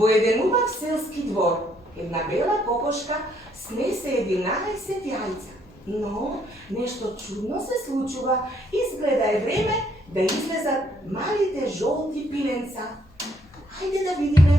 Во еден убав селски двор, една бела кокошка снесе 11 јајца. Но нешто чудно се случува, изгледа е време да излезат малите жолти пиленца. Хајде да видиме.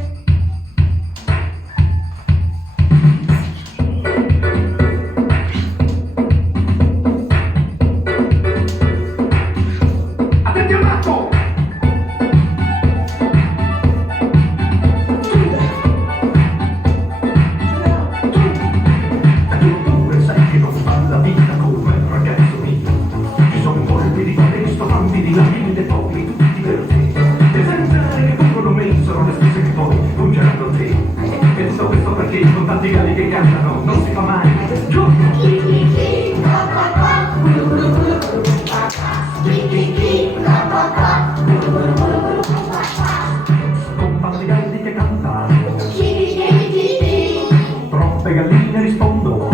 Troppe galline rispondono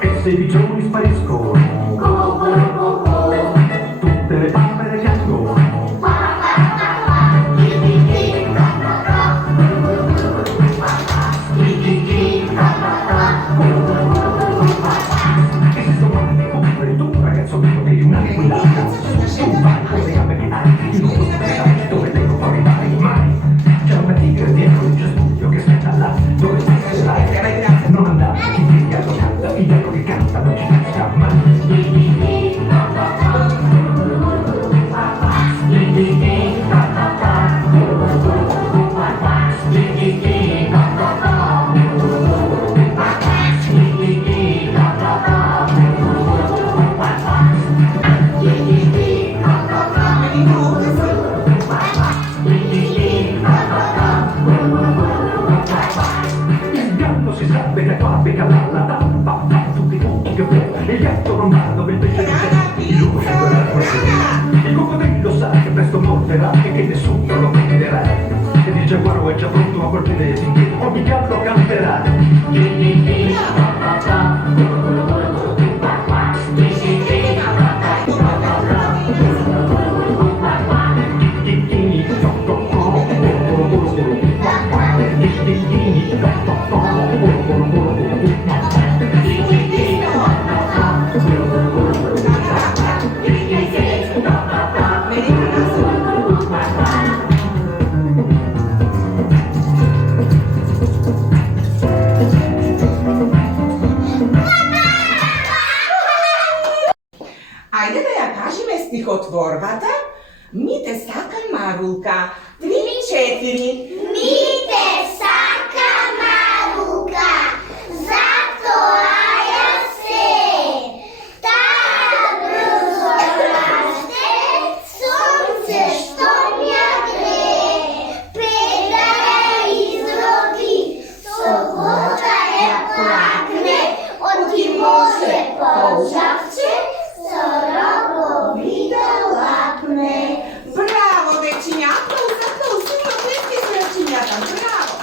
e 6 piccioni spariscono, tutte le papere piangono. E se domani compri tu un ragazzo mio che di un'aquilata, tu vai con le gambe che hai, io non posso pensare dove tengo fuori vai mai. C'è una tigre dietro il cespuglio che aspetta là, dove stai? Non andare, chi ti dietro canta, il dietro che canta non ci lascia mai. Il gatto si sa, becca qua, becca là, la tappa, fa tutti i punti che può. Il gatto non va dove il pesce non c'è, il lupo scende la prossima. Il coccodrillo sa che presto morderà e che nessuno lo prenderà. Ed il giaguaro è già pronto a colpire finché ogni gatto canterà. Ајде да ја кажеме стихотворбата. Ми те сакам, Марулка. 3, 4. Ми те сакам, Марулка, затоа ја се. Таа брзо расте, сонце што ја грее. Преда ја изроди, со вода ја плакне, оти може полжавче, со рогови да лапне. Браво, дечињата, усакал силно плески се рачињата. Браво!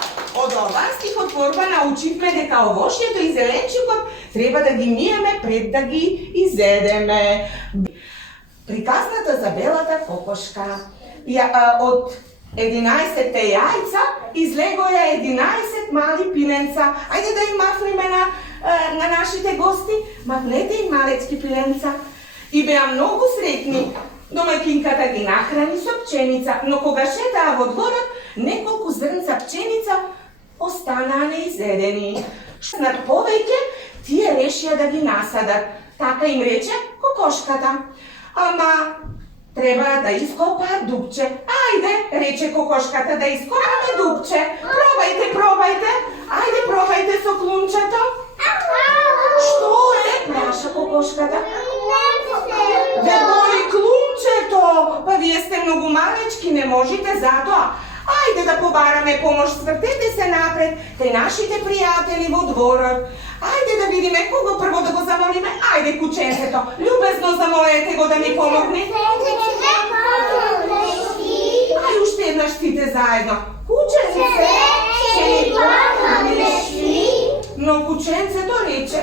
Од оваа стихотворба научивме дека овошјето и зеленчукот треба да ги миеме пред да ги изедеме. Приказната за белата кокошка. Од 11 јајца излегоја 11 мали пиленца. Ајде да им мафнеме на нашите гости. Махнете им малечки пиленца. И беа многу среќни. Домаќинката ги нахрани со пченица, но кога шетаа во дворот, неколку зрнца пченица останаа неизедени. Над повеќе, тие решија да ги насадат. Така им рече кокошката. Ама треба да ископаат дупче. Ајде, рече кокошката, да ископаме дупче. Пробајте, пробајте. Ајде, пробајте со клумчето. Што е? Праша кокошката. Ве боли клумчето. Па вие сте многу малечки, не можете затоа. Ајде да побараме помош, свртете се напред, кај нашите пријатели во дворот. Ајде да видиме кого прво да го замолиме. Ајде, кученцето, љубезно замолете го да ни помогне. Ај уште еднаш сите заедно. Кученце, ќе ни помогнеш ли? Но кученцето рече: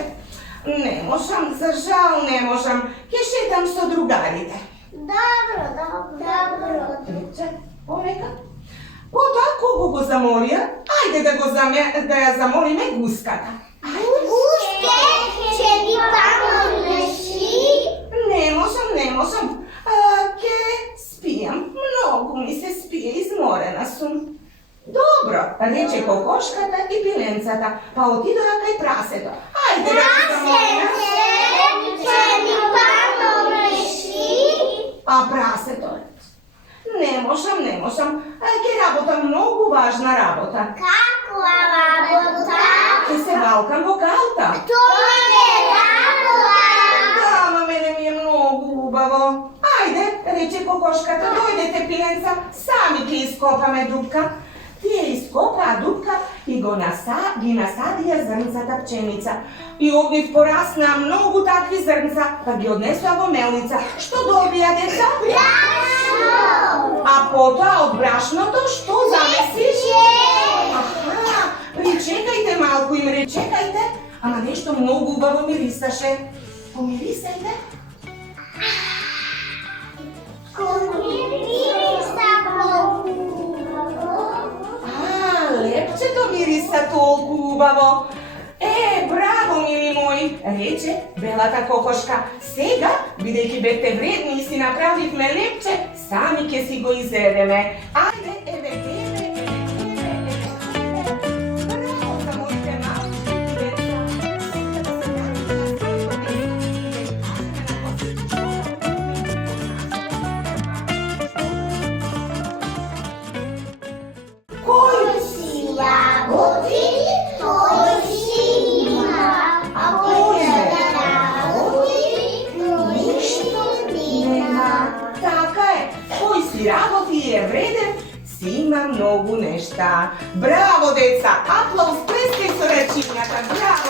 не можам, за жал не можам, ќе шетам со другарите. Добро. Рече, полека. Потоа kogo go zamolio? Ajde da ja zamolim guskata. Guske će mi pomoći. Ne možem. Ke spijam, mnogo mi se spije, izmorena sam. Dobro, reče kokoškata i pilencata, pa otidoja kaj praseto. Ajde da ga zamolim. Će mi pomoći. A praseto? Ne možem. Ke rabota, mnogo važna rabota. Kakva rabota? Ke se valkam vokalta. To je rabota. Da, mene mi je mnogo ubavo. Ajde, reče kokoškata, dojdete pilenca, sami ki iskopame dubka. Ti je iskopa dubka i gi nasadija zrncata pčenica. I ovdje porasna mnogo takvih zrnca, pa gi odnesla vomelnica. Što dobija, deca? Brašno. A pota od brašното što zamesiš? Aha, pričekajte malko im čekajte, ama nešto mnogo ubavo mirisaše. Pomirisajte. Lepče to mirisa toliko ubavo. Bravo, mili moji, reče belata kokoška. Sega, videjki bete vredni i si napravit me lepče, sami ke si go izedeme. Ajde, bravo, zamolite malo. Koji si jagodi, koji si ima, a koji je raboti, ništo nema. Така е, кој си работи и е вреден, си има многу нешта. Браво, деца! Аплауз, плескај со речињата. Браво!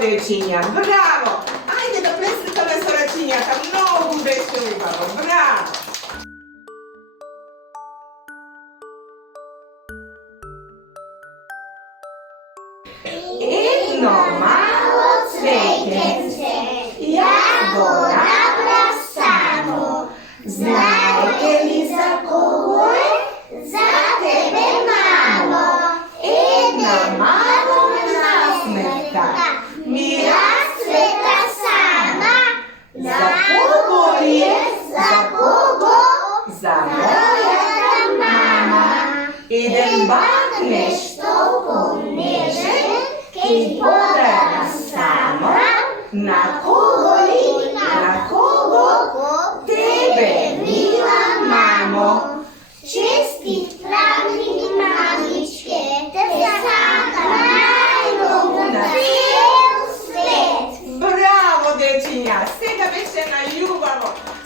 dečinja, bravo! Ajde da preslikame sa račinjaka, mnogo beše libavo, bravo! Jedno malo cvekence, jagoda Сега вече на Љубаво.